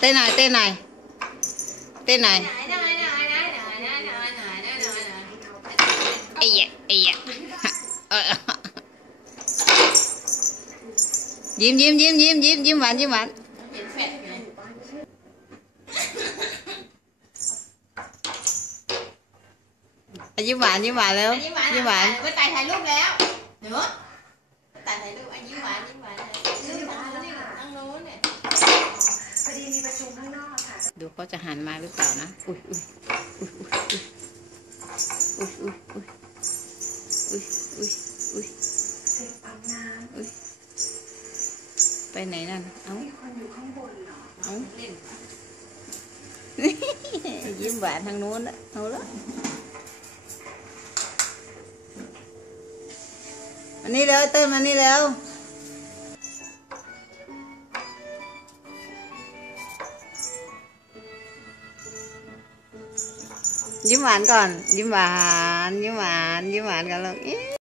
tên này tên này. Tên này. Ây da ây da. Ờ, ờ. Diêm diêm diêm diêm diêm diêm bạn diêm bạn. Diêm bạn diêm bạn luôn diêm bạn. Với à? tay hai lúc แล้ว nữa ดูเขาจะหันมาหรือเปล่านะ อุ้ยอุ้ยอุ้ยอุ้ยอุ้ยอุ้ยอุ้ยอุ้ยเด็กปั๊มน้อุ้ยไปไหนนั่น เอ้าำมีคนอยู่ข้างบนเหรอ เอ้าเล่นยิ้มหวานทางโน้นละเอาละอันนี้แล้วเติมอันนี้แล้ว ยิ้มหวานก่อน ยิ้มหวาน ยิ้มหวาน ยิ้มหวานกันลูกเอ๊ะ